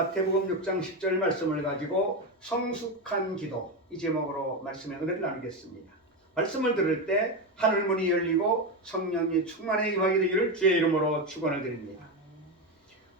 마태복음 6장 10절 말씀을 가지고 성숙한 기도, 이 제목으로 말씀의 은혜를 나누겠습니다. 말씀을 들을 때 하늘문이 열리고 성령이 충만에 임하게 되기를 주의 이름으로 축원을 드립니다.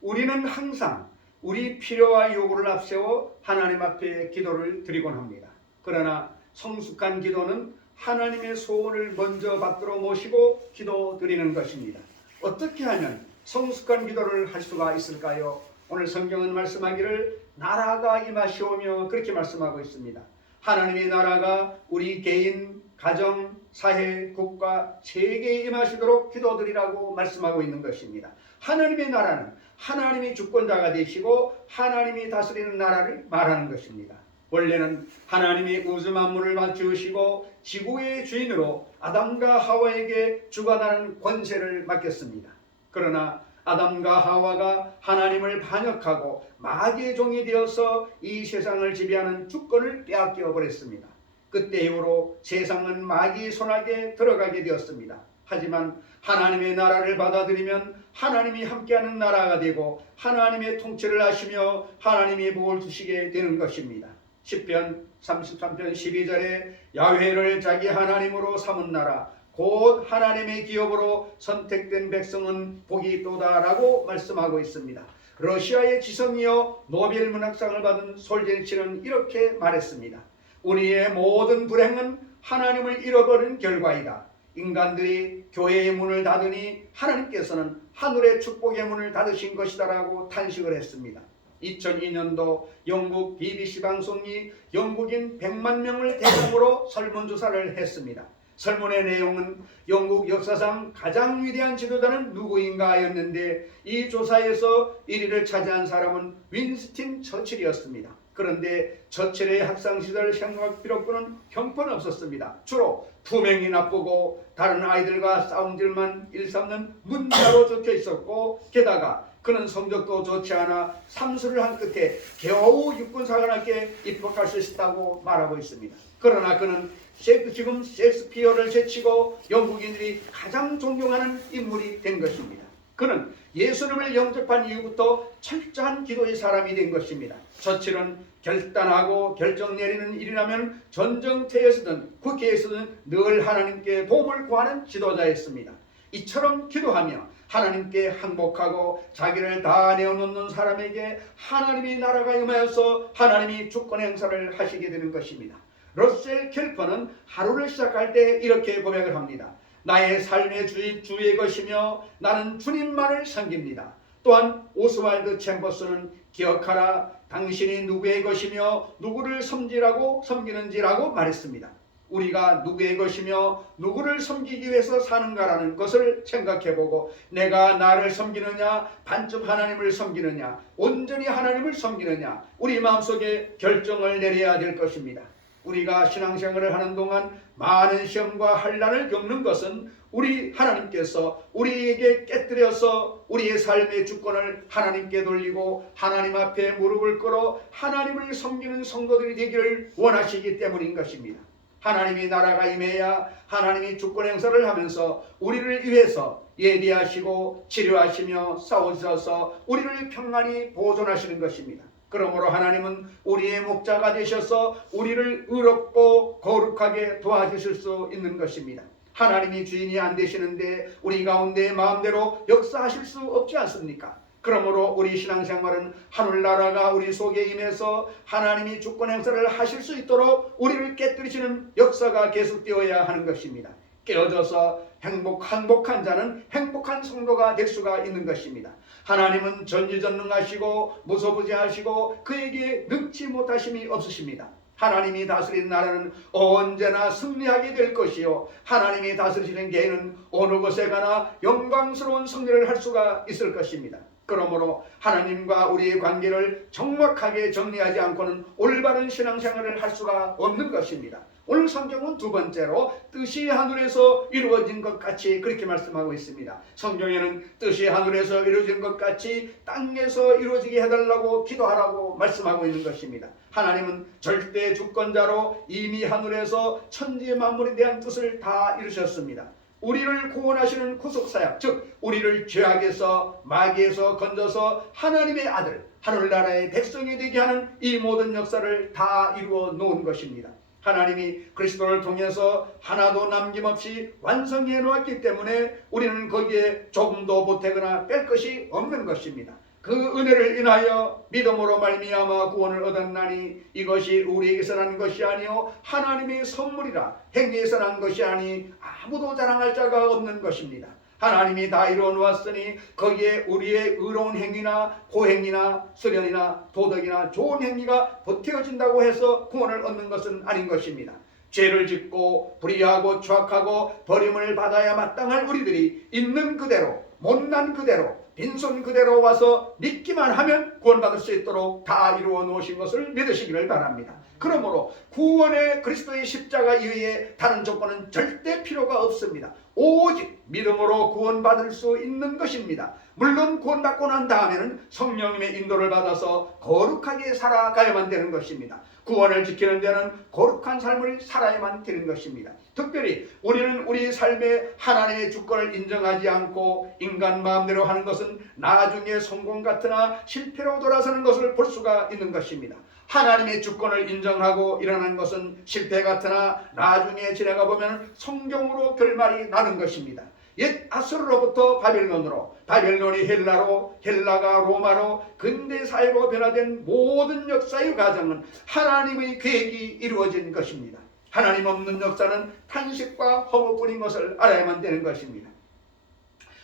우리는 항상 우리 필요와 요구를 앞세워 하나님 앞에 기도를 드리곤 합니다. 그러나 성숙한 기도는 하나님의 소원을 먼저 받들어 모시고 기도 드리는 것입니다. 어떻게 하면 성숙한 기도를 할 수가 있을까요? 오늘 성경은 말씀하기를 나라가 임하시오며 그렇게 말씀하고 있습니다. 하나님의 나라가 우리 개인, 가정, 사회, 국가, 세계에 임하시도록 기도드리라고 말씀하고 있는 것입니다. 하나님의 나라는 하나님이 주권자가 되시고 하나님이 다스리는 나라를 말하는 것입니다. 원래는 하나님이 우주 만물을 지으시고 지구의 주인으로 아담과 하와에게 주관하는 권세를 맡겼습니다. 그러나 아담과 하와가 하나님을 반역하고 마귀의 종이 되어서 이 세상을 지배하는 주권을 빼앗겨 버렸습니다. 그때 이후로 세상은 마귀의 손아귀에 들어가게 되었습니다. 하지만 하나님의 나라를 받아들이면 하나님이 함께하는 나라가 되고 하나님의 통치를 하시며 하나님이 복을 주시게 되는 것입니다. 시편 33편 12절에 야훼를 자기 하나님으로 삼은 나라 곧 하나님의 기업으로 선택된 백성은 복이 있도다라고 말씀하고 있습니다. 러시아의 지성이여 노벨 문학상을 받은 솔제니치는 이렇게 말했습니다. 우리의 모든 불행은 하나님을 잃어버린 결과이다. 인간들이 교회의 문을 닫으니 하나님께서는 하늘의 축복의 문을 닫으신 것이다라고 탄식을 했습니다. 2002년도 영국 BBC 방송이 영국인 100만 명을 대상으로 설문조사를 했습니다. 설문의 내용은 영국 역사상 가장 위대한 지도자는 누구인가 였는데 이 조사에서 1위를 차지한 사람은 윈스턴 처칠이었습니다. 그런데 처칠의 학창시절 생각 기록부는 형편없었습니다. 주로 품행이 나쁘고 다른 아이들과 싸운 일만 일삼는 문자로 적혀 있었고 게다가 그는 성적도 좋지 않아 삼수를 한 끝에 겨우 육군사관학교에 입학할 수 있었다고 말하고 있습니다. 그러나 그는 지금 셰익스피어를 제치고 영국인들이 가장 존경하는 인물이 된 것입니다. 그는 예수님을 영접한 이후부터 철저한 기도의 사람이 된 것입니다. 처칠은 결단하고 결정 내리는 일이라면 전쟁터에서든 국회에서든 늘 하나님께 도움을 구하는 지도자였습니다. 이처럼 기도하며 하나님께 항복하고 자기를 다 내어놓는 사람에게 하나님의 나라가 임하여서 하나님이 주권 행사를 하시게 되는 것입니다. 러셀 켈퍼는 하루를 시작할 때 이렇게 고백을 합니다. 나의 삶의 주의 것이며 나는 주님만을 섬깁니다. 또한 오스왈드 챔버스는 기억하라 당신이 누구의 것이며 누구를 섬기는지라고 말했습니다. 우리가 누구의 것이며 누구를 섬기기 위해서 사는가라는 것을 생각해보고 내가 나를 섬기느냐 반쯤 하나님을 섬기느냐 온전히 하나님을 섬기느냐 우리 마음속에 결정을 내려야 될 것입니다. 우리가 신앙생활을 하는 동안 많은 시험과 환난을 겪는 것은 우리 하나님께서 우리에게 깨뜨려서 우리의 삶의 주권을 하나님께 돌리고 하나님 앞에 무릎을 꿇어 하나님을 섬기는 성도들이 되기를 원하시기 때문인 것입니다. 하나님이 나라가 임해야 하나님이 주권 행사를 하면서 우리를 위해서 예비하시고 치료하시며 싸우셔서 우리를 평안히 보존하시는 것입니다. 그러므로 하나님은 우리의 목자가 되셔서 우리를 의롭고 거룩하게 도와주실 수 있는 것입니다. 하나님이 주인이 안 되시는데 우리 가운데 마음대로 역사하실 수 없지 않습니까? 그러므로 우리 신앙생활은 하늘나라가 우리 속에 임해서 하나님이 주권 행사를 하실 수 있도록 우리를 깨뜨리시는 역사가 계속되어야 하는 것입니다. 깨어져서 항복한 자는 행복한 성도가 될 수가 있는 것입니다. 하나님은 전지전능하시고 무소부재하시고 그에게 능치 못하심이 없으십니다. 하나님이 다스리는 나라는 언제나 승리하게 될 것이요 하나님이 다스리시는 개인은 어느 곳에 가나 영광스러운 승리를 할 수가 있을 것입니다. 그러므로 하나님과 우리의 관계를 정확하게 정리하지 않고는 올바른 신앙생활을 할 수가 없는 것입니다. 오늘 성경은 두 번째로 뜻이 하늘에서 이루어진 것 같이 그렇게 말씀하고 있습니다. 성경에는 뜻이 하늘에서 이루어진 것 같이 땅에서 이루어지게 해달라고 기도하라고 말씀하고 있는 것입니다. 하나님은 절대 주권자로 이미 하늘에서 천지 만물에 대한 뜻을 다 이루셨습니다. 우리를 구원하시는 구속사역, 즉 우리를 죄악에서 마귀에서 건져서 하나님의 아들, 하늘나라의 백성이 되게 하는 이 모든 역사를 다 이루어 놓은 것입니다. 하나님이 그리스도를 통해서 하나도 남김없이 완성해 놓았기 때문에 우리는 거기에 조금도 보태거나 뺄 것이 없는 것입니다. 그 은혜를 인하여 믿음으로 말미암아 구원을 얻었나니 이것이 우리에게서 난 것이 아니요 하나님의 선물이라. 행위에서 난 것이 아니 아무도 자랑할 자가 없는 것입니다. 하나님이 다 이루어 놓았으니 거기에 우리의 의로운 행위나 고행이나 수련이나 도덕이나 좋은 행위가 보태어진다고 해서 구원을 얻는 것은 아닌 것입니다. 죄를 짓고 불의하고 추악하고 버림을 받아야 마땅할 우리들이 있는 그대로 못난 그대로 빈손 그대로 와서 믿기만 하면 구원받을 수 있도록 다 이루어 놓으신 것을 믿으시기를 바랍니다. 그러므로 구원의 그리스도의 십자가 이외에 다른 조건은 절대 필요가 없습니다. 오직 믿음으로 구원받을 수 있는 것입니다. 물론 구원받고 난 다음에는 성령님의 인도를 받아서 거룩하게 살아가야만 되는 것입니다. 구원을 지키는 데는 거룩한 삶을 살아야만 되는 것입니다. 특별히 우리는 우리 삶에 하나님의 주권을 인정하지 않고 인간 마음대로 하는 것은 나중에 성공 같으나 실패로 돌아서는 것을 볼 수가 있는 것입니다. 하나님의 주권을 인정하고 일어난 것은 실패 같으나 나중에 지나가 보면 성경으로 결말이 나는 것입니다. 옛 아수르로부터 바벨론으로, 바벨론이 헬라로, 헬라가 로마로, 근대 사회로 변화된 모든 역사의 과정은 하나님의 계획이 이루어진 것입니다. 하나님 없는 역사는 탄식과 허무뿐인 것을 알아야만 되는 것입니다.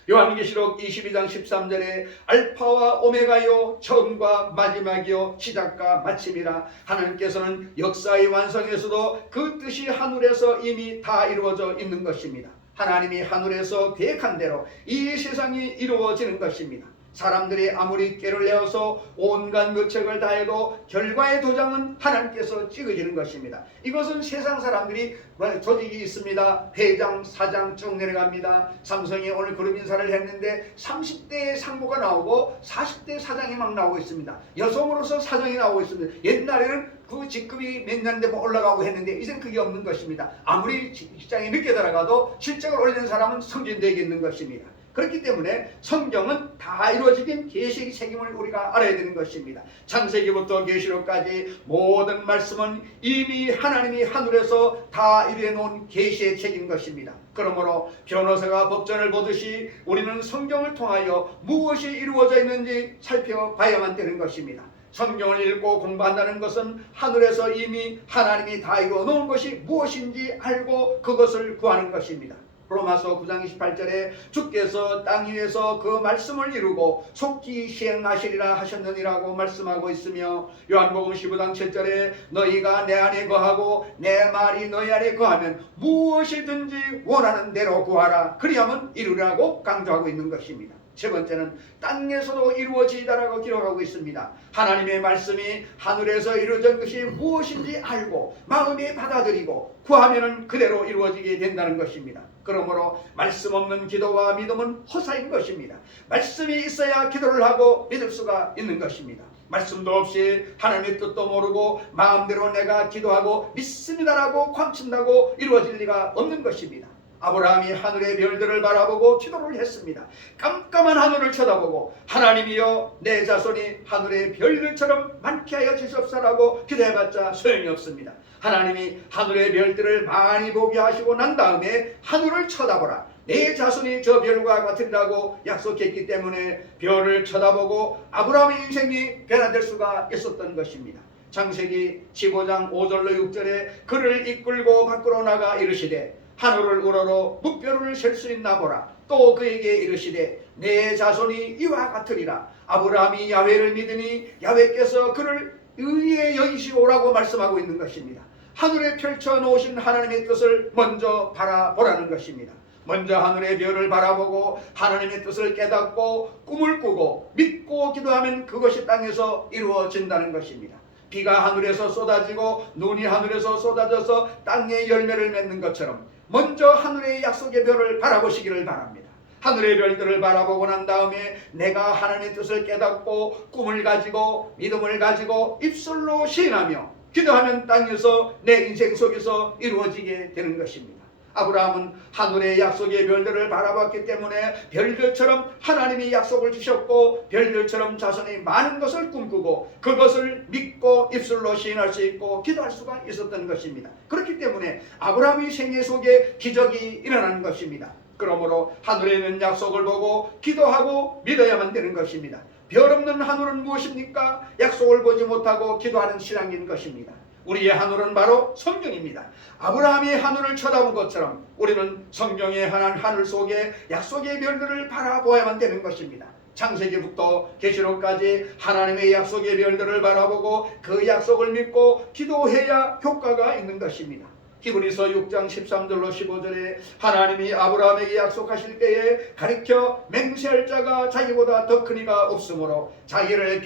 요한계시록 22장 13절에 알파와 오메가요 처음과 마지막이요 시작과 마침이라. 하나님께서는 역사의 완성에서도 그 뜻이 하늘에서 이미 다 이루어져 있는 것입니다. 하나님이 하늘에서 계획한 대로 이 세상이 이루어지는 것입니다. 사람들이 아무리 깨를 내어서 온갖 묘책을 다해도 결과의 도장은 하나님께서 찍으시는 것입니다. 이것은 세상 사람들이 조직이 있습니다. 회장, 사장 쭉 내려갑니다. 삼성이 오늘 그룹 인사를 했는데 30대의 상무가 나오고 40대 사장이 막 나오고 있습니다. 여성으로서 사장이 나오고 있습니다. 옛날에는 그 직급이 몇 년 되면 올라가고 했는데 이제는 그게 없는 것입니다. 아무리 직장에 늦게 들어가도 실적을 올리는 사람은 승진되겠는 것입니다. 그렇기 때문에 성경은 다 이루어지긴 계시의 책임을 우리가 알아야 되는 것입니다. 창세기부터 계시록까지 모든 말씀은 이미 하나님이 하늘에서 다 이루어 놓은 계시의 책인 것입니다. 그러므로 변호사가 법전을 보듯이 우리는 성경을 통하여 무엇이 이루어져 있는지 살펴봐야만 되는 것입니다. 성경을 읽고 공부한다는 것은 하늘에서 이미 하나님이 다 이루어 놓은 것이 무엇인지 알고 그것을 구하는 것입니다. 로마서 9장 28절에 주께서 땅 위에서 그 말씀을 이루고 속히 시행하시리라 하셨느니라고 말씀하고 있으며, 요한복음 15장 7절에 너희가 내 안에 거하고 내 말이 너희 안에 거하면 무엇이든지 원하는 대로 구하라 그리하면 이루라고 강조하고 있는 것입니다. 세 번째는 땅에서도 이루어지다라고 기록하고 있습니다. 하나님의 말씀이 하늘에서 이루어진 것이 무엇인지 알고 마음에 받아들이고 구하면 그대로 이루어지게 된다는 것입니다. 그러므로 말씀 없는 기도와 믿음은 허사인 것입니다. 말씀이 있어야 기도를 하고 믿을 수가 있는 것입니다. 말씀도 없이 하나님의 뜻도 모르고 마음대로 내가 기도하고 믿습니다라고 광친다고 이루어질 리가 없는 것입니다. 아브라함이 하늘의 별들을 바라보고 기도를 했습니다. 깜깜한 하늘을 쳐다보고 하나님이여 내 자손이 하늘의 별들처럼 많게 하여 주시옵소서라고 기도해봤자 소용이 없습니다. 하나님이 하늘의 별들을 많이 보게 하시고 난 다음에 하늘을 쳐다보라 내 자손이 저 별과 같으리라고 약속했기 때문에 별을 쳐다보고 아브라함의 인생이 변화될 수가 있었던 것입니다. 창세기 15장 5절로 6절에 그를 이끌고 밖으로 나가 이르시되 하늘을 우러러 묵벼루를 셀 수 있나 보라. 또 그에게 이르시되 내 자손이 이와 같으리라. 아브라함이 야훼를 믿으니 야훼께서 그를 의에 여기시오라고 말씀하고 있는 것입니다. 하늘에 펼쳐놓으신 하나님의 뜻을 먼저 바라보라는 것입니다. 먼저 하늘의 별을 바라보고 하나님의 뜻을 깨닫고 꿈을 꾸고 믿고 기도하면 그것이 땅에서 이루어진다는 것입니다. 비가 하늘에서 쏟아지고 눈이 하늘에서 쏟아져서 땅에 열매를 맺는 것처럼 먼저 하늘의 약속의 별을 바라보시기를 바랍니다. 하늘의 별들을 바라보고 난 다음에 내가 하나님의 뜻을 깨닫고 꿈을 가지고 믿음을 가지고 입술로 시인하며 기도하면 땅에서 내 인생 속에서 이루어지게 되는 것입니다. 아브라함은 하늘의 약속의 별들을 바라봤기 때문에 별들처럼 하나님이 약속을 주셨고 별들처럼 자손이 많은 것을 꿈꾸고 그것을 믿고 입술로 시인할 수 있고 기도할 수가 있었던 것입니다. 그렇기 때문에 아브라함의 생애 속에 기적이 일어나는 것입니다. 그러므로 하늘에 있는 약속을 보고 기도하고 믿어야만 되는 것입니다. 별 없는 하늘은 무엇입니까? 약속을 보지 못하고 기도하는 신앙인 것입니다. 우리의 하늘은 바로 성경입니다. 아브라함이 하늘을 쳐다본 것처럼 우리는 성경의 하늘 속에 약속의 별들을 바라보아야만 되는 것입니다. 창세기부터 계시록까지 하나님의 약속의 별들을 바라보고 그 약속을 믿고 기도해야 효과가 있는 것입니다. 히브리서 6장 13절로 15절에 하나님이 아브라함에게 약속하실 때에 가리켜 맹세할 자가 자기보다 더 큰 이가 없으므로 자기를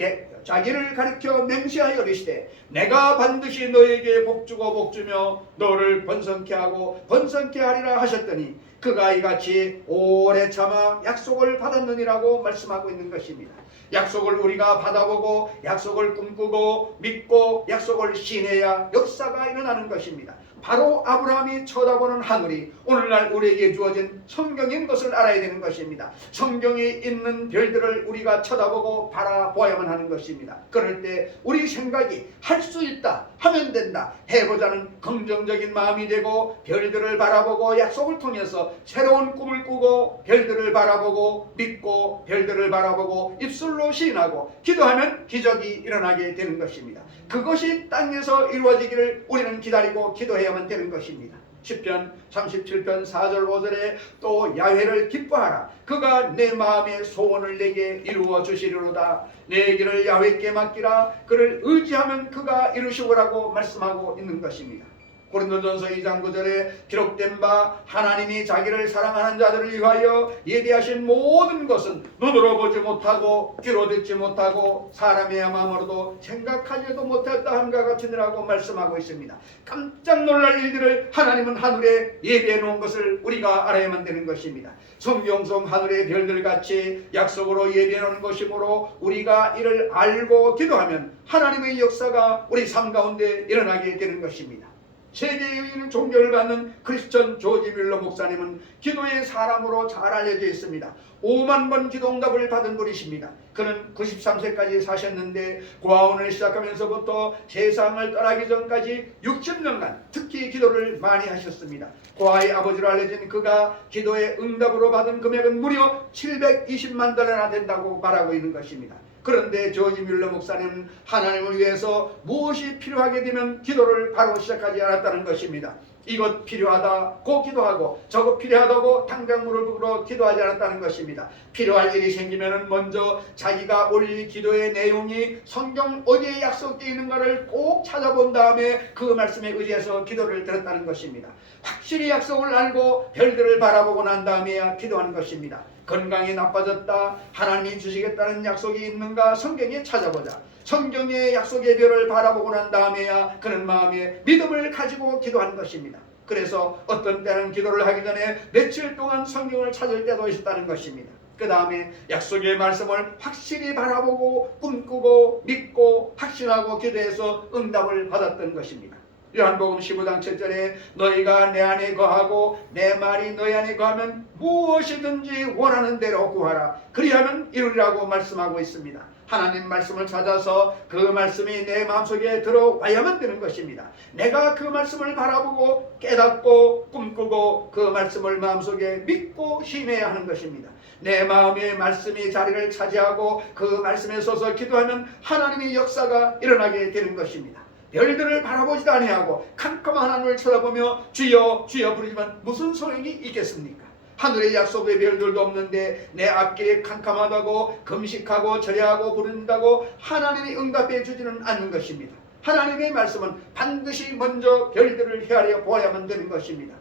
가리켜 맹세하여 이르시되 내가 반드시 너에게 복주고 복주며 너를 번성케 하고 번성케 하리라 하셨더니 그가 이같이 오래 참아 약속을 받았느니라고 말씀하고 있는 것입니다. 약속을 우리가 받아보고 약속을 꿈꾸고 믿고 약속을 신해야 역사가 일어나는 것입니다. 바로 아브라함이 쳐다보는 하늘이 오늘날 우리에게 주어진 성경인 것을 알아야 되는 것입니다. 성경에 있는 별들을 우리가 쳐다보고 바라보아야만 하는 것입니다. 그럴 때 우리 생각이 할 수 있다, 하면 된다, 해보자는 긍정적인 마음이 되고 별들을 바라보고 약속을 통해서 새로운 꿈을 꾸고 별들을 바라보고 믿고 별들을 바라보고 입술로 시인하고 기도하면 기적이 일어나게 되는 것입니다. 그것이 땅에서 이루어지기를 우리는 기다리고 기도해야만 되는 것입니다. 시편 37편 4절 5절에 또 야훼를 기뻐하라. 그가 내 마음의 소원을 내게 이루어 주시리로다. 내 길을 야훼께 맡기라. 그를 의지하면 그가 이루시오라고 말씀하고 있는 것입니다. 고린도전서 2장 9절에 기록된 바 하나님이 자기를 사랑하는 자들을 위하여 예비하신 모든 것은 눈으로 보지 못하고 귀로 듣지 못하고 사람의 마음으로도 생각하지도 못했다 함과 같으니라고 말씀하고 있습니다. 깜짝 놀랄 일들을 하나님은 하늘에 예비해 놓은 것을 우리가 알아야만 되는 것입니다. 성경 속 하늘의 별들같이 약속으로 예비해 놓은 것이므로 우리가 이를 알고 기도하면 하나님의 역사가 우리 삶 가운데 일어나게 되는 것입니다. 세계의 존경을 받는 크리스천 조지 뮬러 목사님은 기도의 사람으로 잘 알려져 있습니다. 5만 번 기도응답을 받은 분이십니다. 그는 93세까지 사셨는데 고아원을 시작하면서부터 세상을 떠나기 전까지 60년간 특히 기도를 많이 하셨습니다. 고아의 아버지로 알려진 그가 기도의 응답으로 받은 금액은 무려 720만 달러나 된다고 말하고 있는 것입니다. 그런데 조지 뮬러 목사님은 하나님을 위해서 무엇이 필요하게 되면 기도를 바로 시작하지 않았다는 것입니다. 이것 필요하다고 기도하고 저것 필요하다고 당장 무릎 꿇어 기도하지 않았다는 것입니다. 필요할 일이 생기면 먼저 자기가 올릴 기도의 내용이 성경 어디에 약속되어 있는가를 꼭 찾아본 다음에 그 말씀에 의지해서 기도를 드렸다는 것입니다. 확실히 약속을 알고 별들을 바라보고 난 다음에야 기도하는 것입니다. 건강이 나빠졌다, 하나님이 주시겠다는 약속이 있는가 성경에 찾아보자. 성경의 약속의 별을 바라보고 난 다음에야 그런 마음에 믿음을 가지고 기도하는 것입니다. 그래서 어떤 때는 기도를 하기 전에 며칠 동안 성경을 찾을 때도 있었다는 것입니다. 그 다음에 약속의 말씀을 확실히 바라보고 꿈꾸고 믿고 확신하고 기도해서 응답을 받았던 것입니다. 요한복음 15장 7절에 너희가 내 안에 거하고 내 말이 너희 안에 거하면 무엇이든지 원하는 대로 구하라. 그리하면 이루리라고 말씀하고 있습니다. 하나님 말씀을 찾아서 그 말씀이 내 마음속에 들어와야만 되는 것입니다. 내가 그 말씀을 바라보고 깨닫고 꿈꾸고 그 말씀을 마음속에 믿고 신해야 하는 것입니다. 내 마음의 말씀이 자리를 차지하고 그 말씀에 서서 기도하면 하나님의 역사가 일어나게 되는 것입니다. 별들을 바라보지도 아니하고 캄캄한 하늘을 쳐다보며 주여 주여 부르지만 무슨 소용이 있겠습니까? 하늘의 약속의 별들도 없는데 내 앞길이 캄캄하다고 금식하고 절야하고 부른다고 하나님이 응답해 주지는 않는 것입니다. 하나님의 말씀은 반드시 먼저 별들을 헤아려 보아야만 되는 것입니다.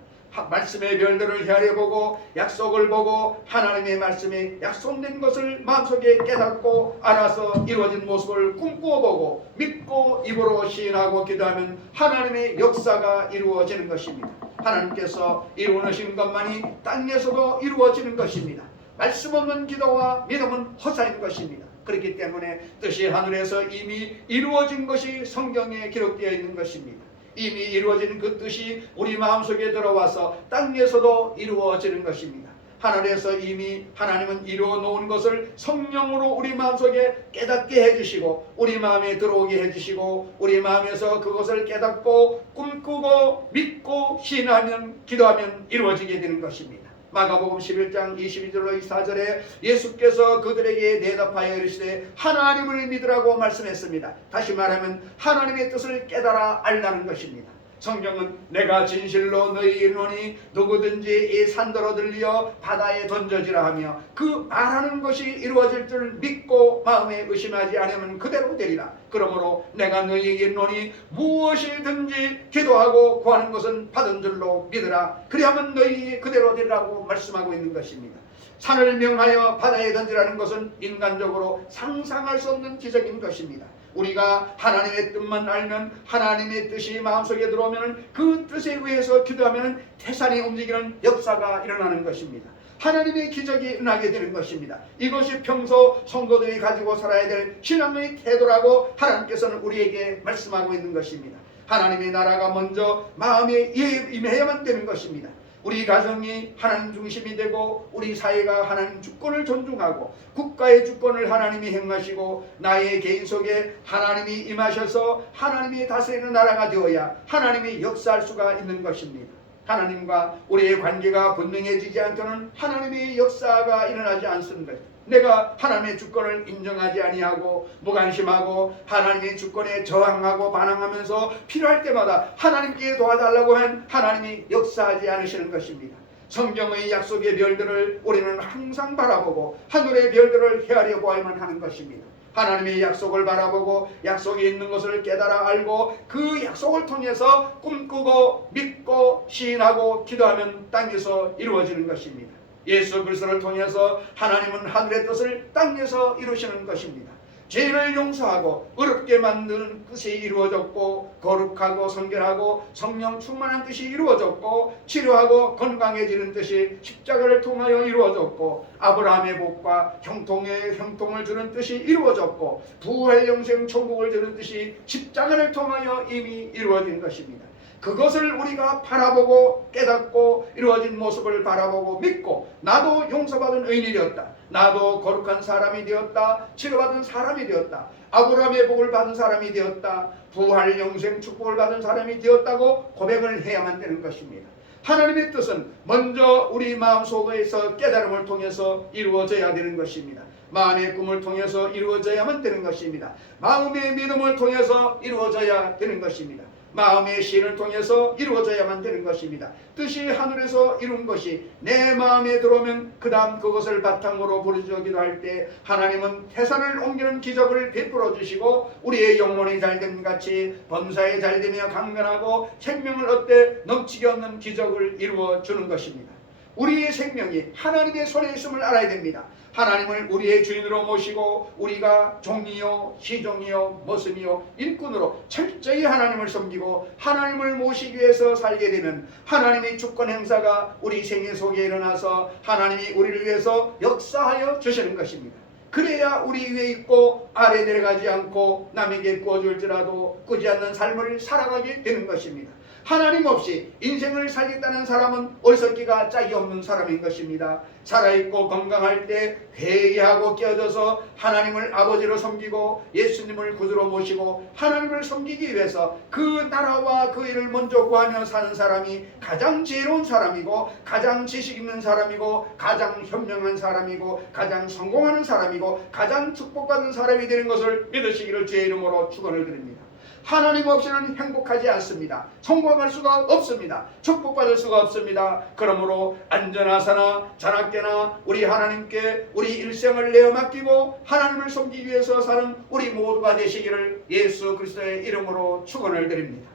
말씀의 별들을 헤아려보고 약속을 보고 하나님의 말씀이 약속된 것을 마음속에 깨닫고 알아서 이루어진 모습을 꿈꾸어보고 믿고 입으로 시인하고 기도하면 하나님의 역사가 이루어지는 것입니다. 하나님께서 이루어내신 것만이 땅에서도 이루어지는 것입니다. 말씀 없는 기도와 믿음은 허사인 것입니다. 그렇기 때문에 뜻이 하늘에서 이미 이루어진 것이 성경에 기록되어 있는 것입니다. 이미 이루어진 그 뜻이 우리 마음속에 들어와서 땅에서도 이루어지는 것입니다. 하늘에서 이미 하나님은 이루어 놓은 것을 성령으로 우리 마음속에 깨닫게 해주시고 우리 마음에 들어오게 해주시고 우리 마음에서 그것을 깨닫고 꿈꾸고 믿고 신하면 기도하면 이루어지게 되는 것입니다. 마가복음 11장 22절로 24절에 예수께서 그들에게 대답하여 이르시되 하나님을 믿으라고 말씀했습니다. 다시 말하면 하나님의 뜻을 깨달아 알라는 것입니다. 성경은 내가 진실로 너희에게 이르노니 누구든지 이 산더러 들려 바다에 던져지라 하며 그 말하는 것이 이루어질 줄 믿고 마음에 의심하지 않으면 그대로 되리라. 그러므로 내가 너희에게 이르노니 무엇이든지 기도하고 구하는 것은 받은 줄로 믿으라. 그리하면 너희 그대로 되리라고 말씀하고 있는 것입니다. 산을 명하여 바다에 던지라는 것은 인간적으로 상상할 수 없는 기적인 것입니다. 우리가 하나님의 뜻만 알면 하나님의 뜻이 마음속에 들어오면 그 뜻에 의해서 기도하면 태산이 움직이는 역사가 일어나는 것입니다. 하나님의 기적이 일어나게 되는 것입니다. 이것이 평소 성도들이 가지고 살아야 될 신앙의 태도라고 하나님께서는 우리에게 말씀하고 있는 것입니다. 하나님의 나라가 먼저 마음에 임해야만 되는 것입니다. 우리 가정이 하나님 중심이 되고 우리 사회가 하나님 주권을 존중하고 국가의 주권을 하나님이 행하시고 나의 개인 속에 하나님이 임하셔서 하나님이 다스리는 나라가 되어야 하나님이 역사할 수가 있는 것입니다. 하나님과 우리의 관계가 분명해지지 않고는 하나님의 역사가 일어나지 않습니다. 내가 하나님의 주권을 인정하지 아니하고 무관심하고 하나님의 주권에 저항하고 반항하면서 필요할 때마다 하나님께 도와달라고 하면 하나님이 역사하지 않으시는 것입니다. 성경의 약속의 별들을 우리는 항상 바라보고 하늘의 별들을 헤아려 보아야만 하는 것입니다. 하나님의 약속을 바라보고 약속이 있는 것을 깨달아 알고 그 약속을 통해서 꿈꾸고 믿고 시인하고 기도하면 땅에서 이루어지는 것입니다. 예수 그리스도를 통해서 하나님은 하늘의 뜻을 땅에서 이루시는 것입니다. 죄를 용서하고 어렵게 만드는 뜻이 이루어졌고 거룩하고 성결하고 성령 충만한 뜻이 이루어졌고 치료하고 건강해지는 뜻이 십자가를 통하여 이루어졌고 아브라함의 복과 형통을 주는 뜻이 이루어졌고 부활 영생 천국을 주는 뜻이 십자가를 통하여 이미 이루어진 것입니다. 그것을 우리가 바라보고 깨닫고 이루어진 모습을 바라보고 믿고 나도 용서받은 의인이 되었다. 나도 거룩한 사람이 되었다. 치료받은 사람이 되었다. 아브라함의 복을 받은 사람이 되었다. 부활 영생 축복을 받은 사람이 되었다고 고백을 해야만 되는 것입니다. 하나님의 뜻은 먼저 우리 마음속에서 깨달음을 통해서 이루어져야 되는 것입니다. 마음의 꿈을 통해서 이루어져야만 되는 것입니다. 마음의 믿음을 통해서 이루어져야 되는 것입니다. 마음의 신을 통해서 이루어져야만 되는 것입니다. 뜻이 하늘에서 이룬 것이 내 마음에 들어오면 그 다음 그것을 바탕으로 부르짖기도 할 때 하나님은 태산을 옮기는 기적을 베풀어 주시고 우리의 영혼이 잘됨 같이 범사에 잘되며 강건하고 생명을 얻되 넘치게 얻는 기적을 이루어 주는 것입니다. 우리의 생명이 하나님의 손에 있음을 알아야 됩니다. 하나님을 우리의 주인으로 모시고 우리가 종이요 시종이요 머슴이요 일꾼으로 철저히 하나님을 섬기고 하나님을 모시기 위해서 살게 되면 하나님의 주권 행사가 우리 생애 속에 일어나서 하나님이 우리를 위해서 역사하여 주시는 것입니다. 그래야 우리 위에 있고 아래 내려가지 않고 남에게 구워줄지라도 꾸지 않는 삶을 살아가게 되는 것입니다. 하나님 없이 인생을 살겠다는 사람은 어리석기가 짝이 없는 사람인 것입니다. 살아있고 건강할 때 회개하고 깨어져서 하나님을 아버지로 섬기고 예수님을 구주로 모시고 하나님을 섬기기 위해서 그 나라와 그 일을 먼저 구하며 사는 사람이 가장 지혜로운 사람이고 가장 지식 있는 사람이고 가장 현명한 사람이고 가장 성공하는 사람이고 가장 축복받는 사람이 되는 것을 믿으시기를 주의 이름으로 축원을 드립니다. 하나님 없이는 행복하지 않습니다. 성공할 수가 없습니다. 축복받을 수가 없습니다. 그러므로 안전하사나 자나깨나 우리 하나님께 우리 일생을 내어 맡기고 하나님을 섬기기 위해서 사는 우리 모두가 되시기를 예수 그리스도의 이름으로 축원을 드립니다.